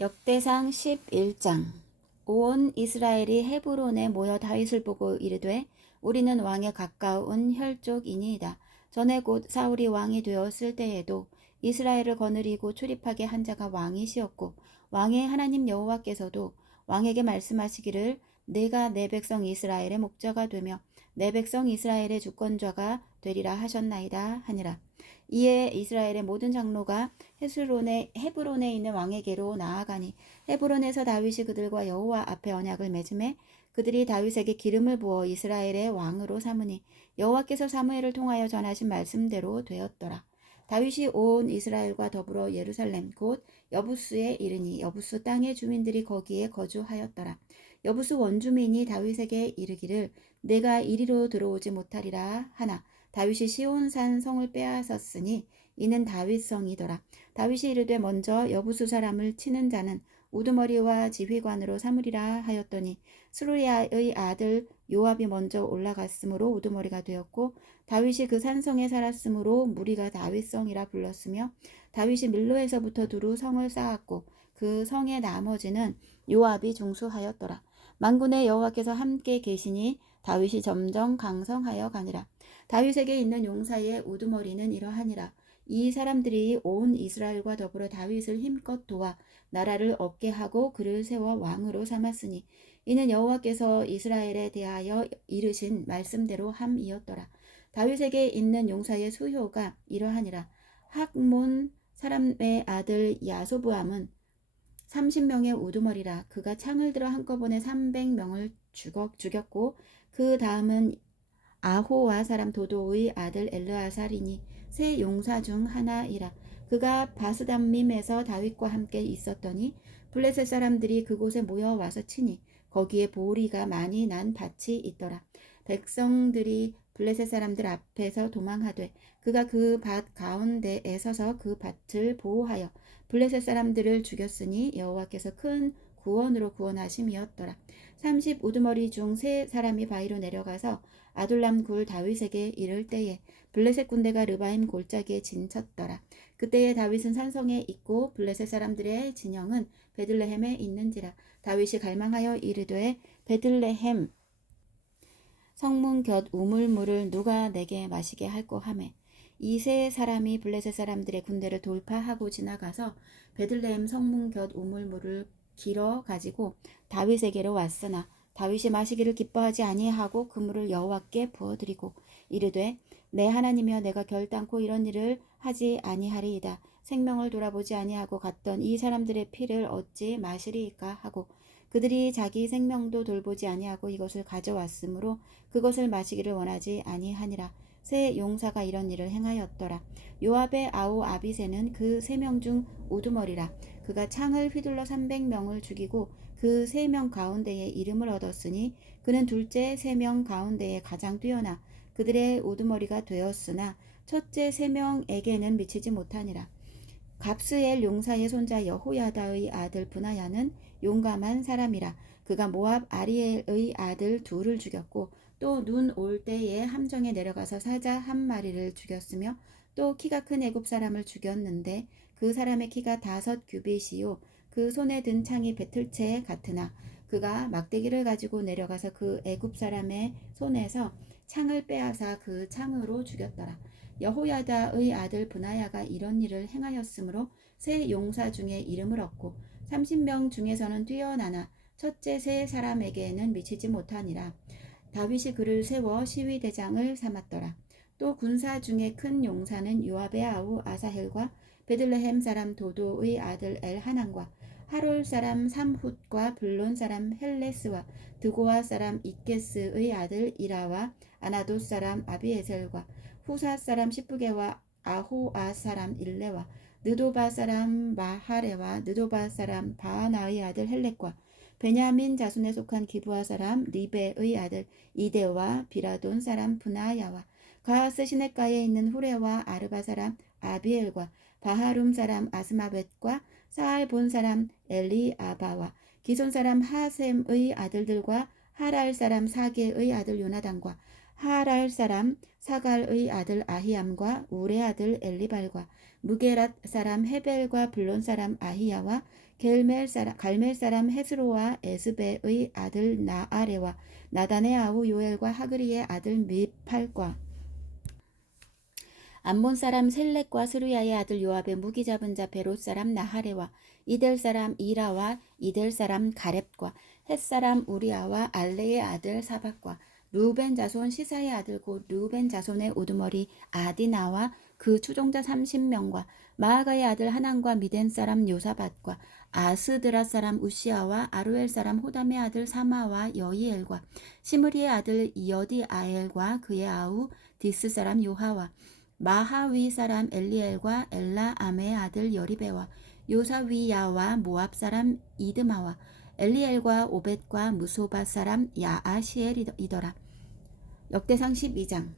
역대상 11장 온 이스라엘이 헤브론에 모여 다윗을 보고 이르되 우리는 왕에 가까운 혈족이니이다. 전에 곧 사울이 왕이 되었을 때에도 이스라엘을 거느리고 출입하게 한 자가 왕이시었고 왕의 하나님 여호와께서도 왕에게 말씀하시기를 내가 내 백성 이스라엘의 목자가 되며 내 백성 이스라엘의 주권자가 되리라 하셨나이다 하니라. 이에 이스라엘의 모든 장로가 헤스론에 헤브론에 있는 왕에게로 나아가니 헤브론에서 다윗이 그들과 여호와 앞에 언약을 맺음에 그들이 다윗에게 기름을 부어 이스라엘의 왕으로 삼으니 여호와께서 사무엘을 통하여 전하신 말씀대로 되었더라. 다윗이 온 이스라엘과 더불어 예루살렘 곧 여부수에 이르니 여부수 땅의 주민들이 거기에 거주하였더라. 여부수 원주민이 다윗에게 이르기를 내가 이리로 들어오지 못하리라 하나 다윗이 시온산 성을 빼앗았으니 이는 다윗성이더라. 다윗이 이르되 먼저 여부수 사람을 치는 자는 우두머리와 지휘관으로 삼으리라 하였더니 스루리아의 아들 요압이 먼저 올라갔으므로 우두머리가 되었고 다윗이 그 산성에 살았으므로 무리가 다윗성이라 불렀으며 다윗이 밀로에서부터 두루 성을 쌓았고 그 성의 나머지는 요압이 중수하였더라. 만군의 여호와께서 함께 계시니 다윗이 점점 강성하여 가니라. 다윗에게 있는 용사의 우두머리는 이러하니라. 이 사람들이 온 이스라엘과 더불어 다윗을 힘껏 도와 나라를 얻게 하고 그를 세워 왕으로 삼았으니 이는 여호와께서 이스라엘에 대하여 이르신 말씀대로 함이었더라. 다윗에게 있는 용사의 수효가 이러하니라. 학몬 사람의 아들 야소부함은 30명의 우두머리라 그가 창을 들어 한꺼번에 300명을 죽었, 죽였고 그 다음은 아호와 사람 도도의 아들 엘르아살이니 세 용사 중 하나이라. 그가 바스담밈에서 다윗과 함께 있었더니 블레셋 사람들이 그곳에 모여 와서 치니 거기에 보리가 많이 난 밭이 있더라. 백성들이 블레셋 사람들 앞에서 도망하되 그가 그 밭 가운데에 서서 그 밭을 보호하여 블레셋 사람들을 죽였으니 여호와께서 큰 구원으로 구원하심이었더라. 30 우두머리 중 세 사람이 바위로 내려가서 아둘람 굴 다윗에게 이를 때에 블레셋 군대가 르바임 골짜기에 진쳤더라. 그때에 다윗은 산성에 있고 블레셋 사람들의 진영은 베들레헴에 있는지라 다윗이 갈망하여 이르되 베들레헴 성문 곁 우물물을 누가 내게 마시게 할꼬 하매 이세 사람이 블레셋 사람들의 군대를 돌파하고 지나가서 베들레헴 성문 곁 우물물을 길어 가지고 다윗에게로 왔으나 다윗이 마시기를 기뻐하지 아니하고 그물을 여호와께 부어드리고 이르되 내 하나님이여 내가 결단코 이런 일을 하지 아니하리이다 생명을 돌아보지 아니하고 갔던 이 사람들의 피를 어찌 마시리이까 하고 그들이 자기 생명도 돌보지 아니하고 이것을 가져왔으므로 그것을 마시기를 원하지 아니하니라 새 용사가 이런 일을 행하였더라 요압의 아우 아비세는 그 세 명 중 우두머리라 그가 창을 휘둘러 삼백 명을 죽이고 그세명 가운데에 이름을 얻었으니 그는 둘째 세 명 가운데에 가장 뛰어나 그들의 우두머리가 되었으나 첫째 세 명에게는 미치지 못하니라. 갑스엘 용사의 손자 여호야다의 아들 분하야는 용감한 사람이라 그가 모압 아리엘의 아들 둘을 죽였고 또 눈 올 때에 함정에 내려가서 사자 한 마리를 죽였으며 또 키가 큰 애굽 사람을 죽였는데 그 사람의 키가 다섯 규빗이요 그 손에 든 창이 배틀채 같으나 그가 막대기를 가지고 내려가서 그 애굽 사람의 손에서 창을 빼앗아 그 창으로 죽였더라. 여호야다의 아들 분하야가 이런 일을 행하였으므로 세 용사 중에 이름을 얻고 30명 중에서는 뛰어나나 첫째 세 사람에게는 미치지 못하니라. 다윗이 그를 세워 시위대장을 삼았더라. 또 군사 중에 큰 용사는 요압의 아우 아사헬과 베들레헴 사람 도도의 아들 엘하난과 하롤 사람 삼훗과 블론 사람 헬레스와 드고아 사람 이케스의 아들 이라와 아나도 사람 아비에셀과 후사 사람 시프게와 아호아 사람 일레와 느도바 사람 마하레와 느도바 사람 바하나의 아들 헬렉과 베냐민 자손에 속한 기부아 사람 리베의 아들 이데와 비라돈 사람 분하야와 가하스 시내가에 있는 후레와 아르바 사람 아비엘과 바하룸 사람 아스마벳과 사알 본 사람 엘리아바와 기존 사람 하셈의 아들들과 하랄 사람 사게의 아들 요나단과 하랄 사람 사갈의 아들 아히암과 우레 아들 엘리발과 무게랏 사람 헤벨과 블론 사람 아히야와 겔멜 사람 갈멜 사람 헤스로와 에스베의 아들 나아레와 나단의 아우 요엘과 하그리의 아들 미팔과 암몬 사람 셀렉과 스루야의 아들 요압의 무기 잡은 자 베롯 사람 나하레와 이델 사람 이라와 이델 사람 가렙과 헷 사람 우리아와 알레의 아들 사박과 루벤 자손 시사의 아들 곧 루벤 자손의 우두머리 아디나와 그 추종자 30명과 마아가의 아들 하난과 미덴 사람 요사밭과 아스드라 사람 우시아와 아루엘 사람 호담의 아들 사마와 여이엘과 시므리의 아들 여디아엘과 그의 아우 디스 사람 요하와 마하위 사람 엘리엘과 엘라아메의 아들 여리베와 요사위야와 모압 사람 이드마와 엘리엘과 오벳과 무소바 사람 야아시엘이더라. 역대상 12장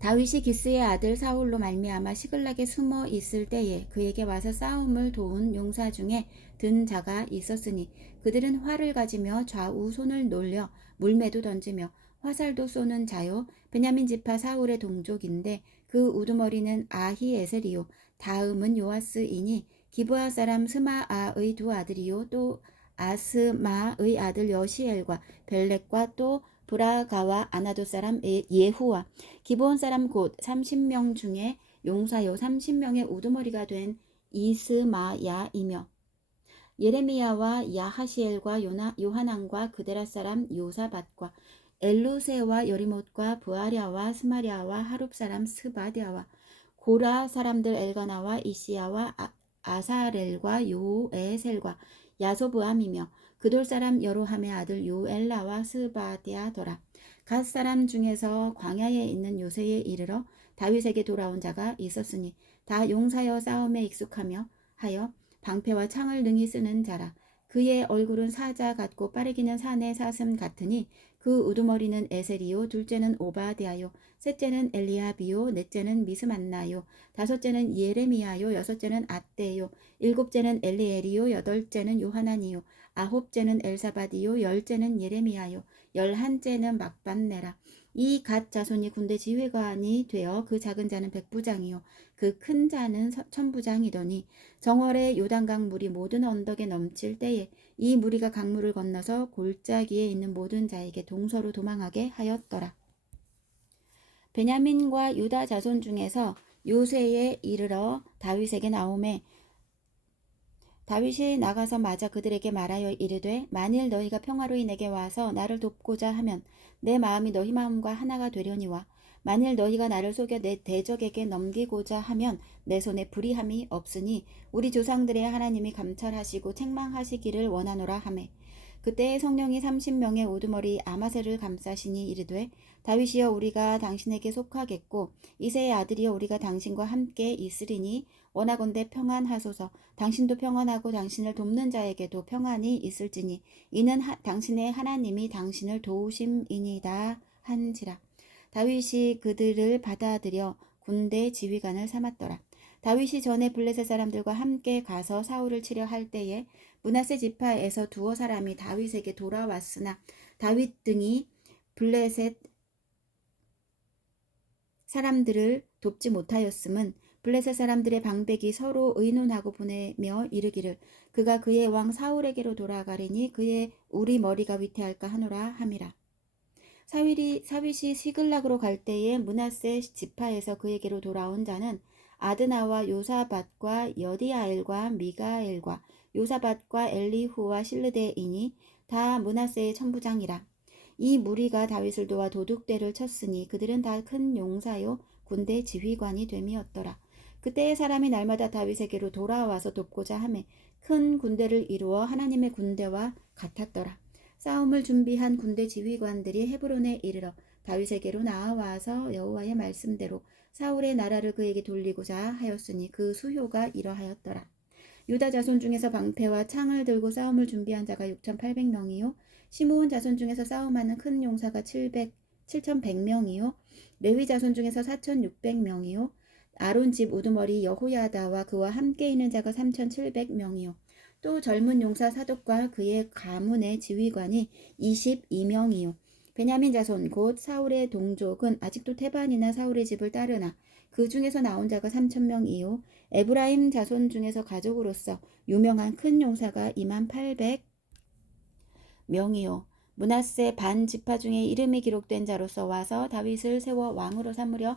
다윗이 기스의 아들 사울로 말미암아 시글락에 숨어 있을 때에 그에게 와서 싸움을 도운 용사 중에 든 자가 있었으니 그들은 활을 가지며 좌우 손을 놀려 물매도 던지며 화살도 쏘는 자요 베냐민 지파 사울의 동족인데 그 우두머리는 아히에셀이요 다음은 요아스이니 기부아 사람 스마아의 두 아들이요 또 아스마의 아들 여시엘과 벨렉과 또 브라가와 아나도 사람 예, 예후와 기부온 사람 곧 30명 중에 용사요 30명의 우두머리가 된 이스마야이며 예레미야와 야하시엘과 요나, 요하난과 그데라 사람 요사밭과 엘루세와 여리못과 부아랴와 스마리아와 하룹 사람 스바디아와 고라 사람들 엘가나와 이시야와 아, 사렐과 요에셀과 야소부암이며 그돌 사람 여로함의 아들 요엘라와 스바디아더라 갓 사람 중에서 광야에 있는 요새에 이르러 다윗에게 돌아온 자가 있었으니 다 용사여 싸움에 익숙하며 하여 방패와 창을 능히 쓰는 자라 그의 얼굴은 사자 같고 빠르기는 산의 사슴 같으니 그 우두머리는 에셀이요 둘째는 오바디아요 셋째는 엘리아비요 넷째는 미스만나요 다섯째는 예레미야요 여섯째는 아떼요 일곱째는 엘리엘이요 여덟째는 요하나니요 아홉째는 엘사바디요 열째는 예레미야요 열한째는 막반네라 이갓 자손이 군대 지휘관이 되어 그 작은 자는 백부장이요 그 큰 자는 천부장이더니 정월에 요단강 물이 모든 언덕에 넘칠 때에 이 무리가 강물을 건너서 골짜기에 있는 모든 자에게 동서로 도망하게 하였더라. 베냐민과 유다 자손 중에서 요새에 이르러 다윗에게 나오매 다윗이 나가서 맞아 그들에게 말하여 이르되 만일 너희가 평화로이 내게 와서 나를 돕고자 하면 내 마음이 너희 마음과 하나가 되려니와 만일 너희가 나를 속여 내 대적에게 넘기고자 하면 내 손에 불의함이 없으니 우리 조상들의 하나님이 감찰하시고 책망하시기를 원하노라 하매 그때 의 성령이 3 0 명의 우두머리 아마새를 감싸시니 이르되 다윗이여 우리가 당신에게 속하겠고 이새의 아들이여 우리가 당신과 함께 있으리니 원하건대 평안하소서 당신도 평안하고 당신을 돕는 자에게도 평안이 있을지니 이는 하, 당신의 하나님이 당신을 도우심이니다 한지라 다윗이 그들을 받아들여 군대 지휘관을 삼았더라 다윗이 전에 블레셋 사람들과 함께 가서 사울을 치려 할 때에 문하세 지파에서 두어 사람이 다윗에게 돌아왔으나 다윗 등이 블레셋 사람들을 돕지 못하였음은 블레셋 사람들의 방백이 서로 의논하고 보내며 이르기를 그가 그의 왕 사울에게로 돌아가리니 그의 우리 머리가 위태할까 하노라 함이라. 사위리, 사윗이 시글락으로 갈 때에 문하세 지파에서 그에게로 돌아온 자는 아드나와 요사밭과 여디아엘과 미가엘과 요사밭과 엘리후와 실르데이니 다 문하세의 천부장이라. 이 무리가 다윗을 도와 도둑대를 쳤으니 그들은 다 큰 용사요 군대 지휘관이 됨이었더라. 그때의 사람이 날마다 다윗에게로 돌아와서 돕고자 함에 큰 군대를 이루어 하나님의 군대와 같았더라. 싸움을 준비한 군대 지휘관들이 헤브론에 이르러 다윗에게로 나와서 여호와의 말씀대로 사울의 나라를 그에게 돌리고자 하였으니 그 수효가 이러하였더라. 유다 자손 중에서 방패와 창을 들고 싸움을 준비한 자가 6,800명이요. 시므온 자손 중에서 싸움하는 큰 용사가 700, 7,100명이요. 레위 자손 중에서 4,600명이요. 아론 집 우두머리 여호야다와 그와 함께 있는 자가 3,700명이요. 또 젊은 용사 사독과 그의 가문의 지휘관이 22명이요. 베냐민 자손 곧 사울의 동족은 아직도 태반이나 사울의 집을 따르나 그 중에서 나온 자가 3 0 0 0명이요 에브라임 자손 중에서 가족으로서 유명한 큰 용사가 2만 800명이요 문하세 반 지파 중에 이름이 기록된 자로서 와서 다윗을 세워 왕으로 삼으려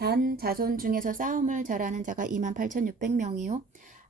단 자손 중에서 싸움을 잘하는 자가 28,600명이요.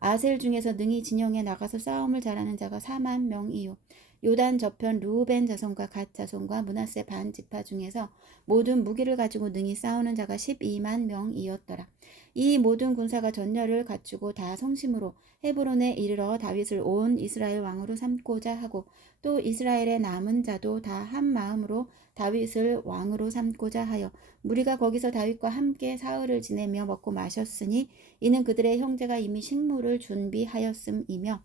아셀 중에서 능히 진영에 나가서 싸움을 잘하는 자가 4만 명이요. 요단 저편 루벤 자손과 갓 자손과 문하세 반 지파 중에서 모든 무기를 가지고 능히 싸우는 자가 12만 명이었더라. 이 모든 군사가 전열을 갖추고 다 성심으로 헤브론에 이르러 다윗을 온 이스라엘 왕으로 삼고자 하고 또 이스라엘의 남은 자도 다 한 마음으로 다윗을 왕으로 삼고자 하여 무리가 거기서 다윗과 함께 사흘을 지내며 먹고 마셨으니 이는 그들의 형제가 이미 식물을 준비하였음이며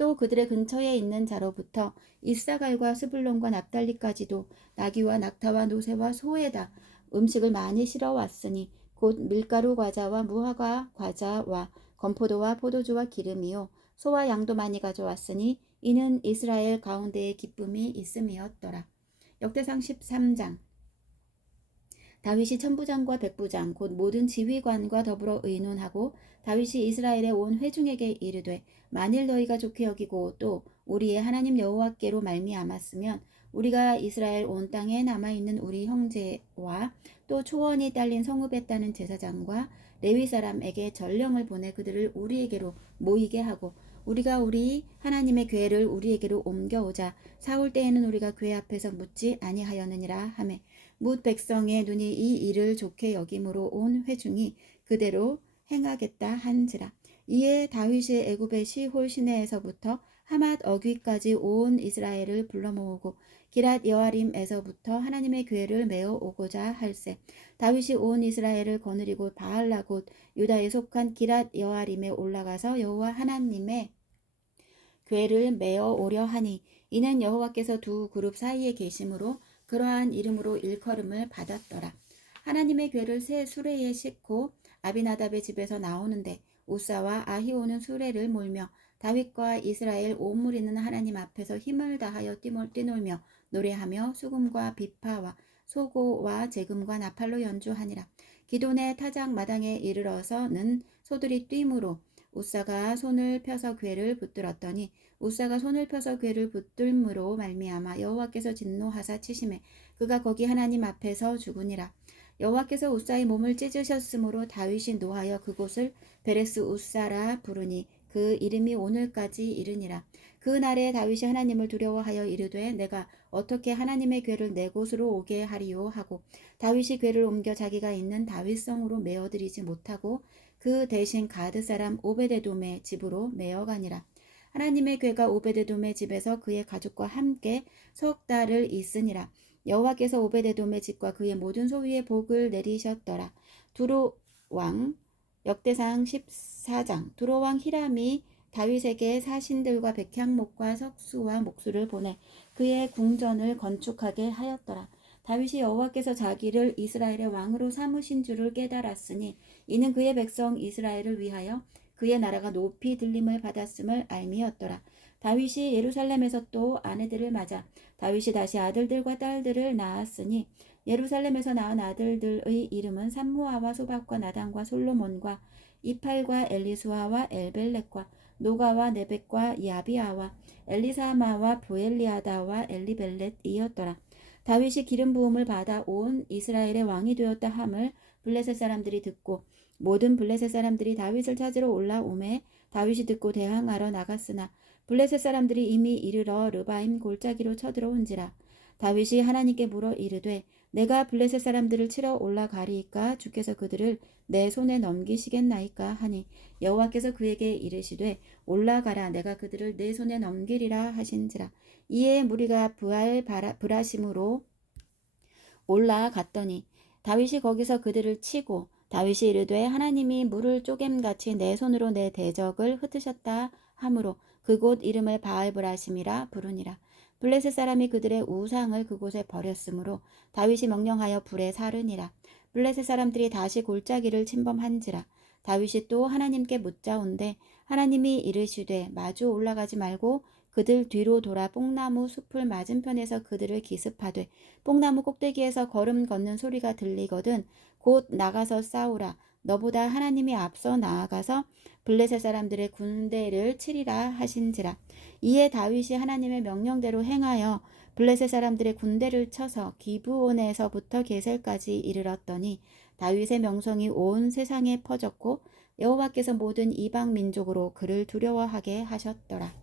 또 그들의 근처에 있는 자로부터 이사갈과 스불론과 납달리까지도 나귀와 낙타와 노새와 소에다 음식을 많이 실어 왔으니 곧 밀가루 과자와 무화과 과자와 건포도와 포도주와 기름이요 소와 양도 많이 가져왔으니 이는 이스라엘 가운데에 기쁨이 있음이었더라. 역대상 13장 다윗이 천부장과 백부장 곧 모든 지휘관과 더불어 의논하고 다윗이 이스라엘의 온 회중에게 이르되 만일 너희가 좋게 여기고 또 우리의 하나님 여호와께로 말미암았으면 우리가 이스라엘 온 땅에 남아 있는 우리 형제와 또 초원이 딸린 성읍했다는 제사장과 레위 사람에게 전령을 보내 그들을 우리에게로 모이게 하고 우리가 우리 하나님의 괴를 우리에게로 옮겨오자 사울 때에는 우리가 괴 앞에서 묻지 아니하였느니라 하매 뭇 백성의 눈이 이 일을 좋게 여김으로 온 회중이 그대로 행하겠다 한지라. 이에 다윗이 애굽의 시홀 시내에서부터 하맛 어귀까지 온 이스라엘을 불러 모으고 기랏 여아림에서부터 하나님의 교회를 메어 오고자 할세 다윗이 온 이스라엘을 거느리고 바알라 곧 유다에 속한 기랏 여아림에 올라가서 여호와 하나님의 교회를 메어 오려 하니 이는 여호와께서 두 그룹 사이에 계심으로 그러한 이름으로 일컬음을 받았더라. 하나님의 괴를 새 수레에 싣고 아비나답의 집에서 나오는데 우사와 아히오는 수레를 몰며 다윗과 이스라엘 온 무리는 하나님 앞에서 힘을 다하여 뛰놀며 노래하며 수금과 비파와 소고와 재금과 나팔로 연주하니라. 기돈의 타작 마당에 이르러서는 소들이 뛰므로 우사가 손을 펴서 괴를 붙들었더니 우사가 손을 펴서 괴를 붙들므로 말미암아 여호와께서 진노하사 치심해 그가 거기 하나님 앞에서 죽으니라. 여호와께서 우사의 몸을 찢으셨으므로 다윗이 노하여 그곳을 베레스 우사라 부르니 그 이름이 오늘까지 이르니라. 그 날에 다윗이 하나님을 두려워하여 이르되 내가 어떻게 하나님의 괴를내 곳으로 오게 하리요 하고 다윗이 괴를 옮겨 자기가 있는 다윗성으로 메어들이지 못하고 그 대신 가드 사람 오베데돔의 집으로 메어가니라. 하나님의 괴가 오베데돔의 집에서 그의 가족과 함께 석 달을 있으니라. 여호와께서 오베데돔의 집과 그의 모든 소유의 복을 내리셨더라. 두로 왕 역대상 14장 두로 왕 히람이 다윗에게 사신들과 백향목과 석수와 목수를 보내 그의 궁전을 건축하게 하였더라. 다윗이 여호와께서 자기를 이스라엘의 왕으로 삼으신 줄을 깨달았으니 이는 그의 백성 이스라엘을 위하여 그의 나라가 높이 들림을 받았음을 알미었더라. 다윗이 예루살렘에서 또 아내들을 맞아 다윗이 다시 아들들과 딸들을 낳았으니 예루살렘에서 낳은 아들들의 이름은 산무아와 소박과 나단과 솔로몬과 이팔과 엘리수아와 엘벨렉과 노가와 네벡과 야비아와 엘리사마와 부엘리아다와 엘리벨렛이었더라. 다윗이 기름 부음을 받아 온 이스라엘의 왕이 되었다 함을 블레셋 사람들이 듣고 모든 블레셋 사람들이 다윗을 찾으러 올라오매 다윗이 듣고 대항하러 나갔으나 블레셋 사람들이 이미 이르러 르바임 골짜기로 쳐들어온지라 다윗이 하나님께 물어 이르되 내가 블레셋 사람들을 치러 올라가리이까 주께서 그들을 내 손에 넘기시겠나이까 하니 여호와께서 그에게 이르시되 올라가라 내가 그들을 내 손에 넘기리라 하신지라 이에 무리가 부알 바라, 브라심으로 올라갔더니 다윗이 거기서 그들을 치고 다윗이 이르되 하나님이 물을 쪼갬같이 내 손으로 내 대적을 흩으셨다 하므로 그곳 이름을 바알브라심이라 부르니라. 블레셋 사람이 그들의 우상을 그곳에 버렸으므로 다윗이 명령하여 불에 사르니라. 블레셋 사람들이 다시 골짜기를 침범한지라. 다윗이 또 하나님께 묻자온데 하나님이 이르시되 마주 올라가지 말고 그들 뒤로 돌아 뽕나무 숲을 맞은편에서 그들을 기습하되 뽕나무 꼭대기에서 걸음 걷는 소리가 들리거든 곧 나가서 싸우라 너보다 하나님이 앞서 나아가서 블레셋 사람들의 군대를 치리라 하신지라 이에 다윗이 하나님의 명령대로 행하여 블레셋 사람들의 군대를 쳐서 기부온에서부터 게셀까지 이르렀더니 다윗의 명성이 온 세상에 퍼졌고 여호와께서 모든 이방 민족으로 그를 두려워하게 하셨더라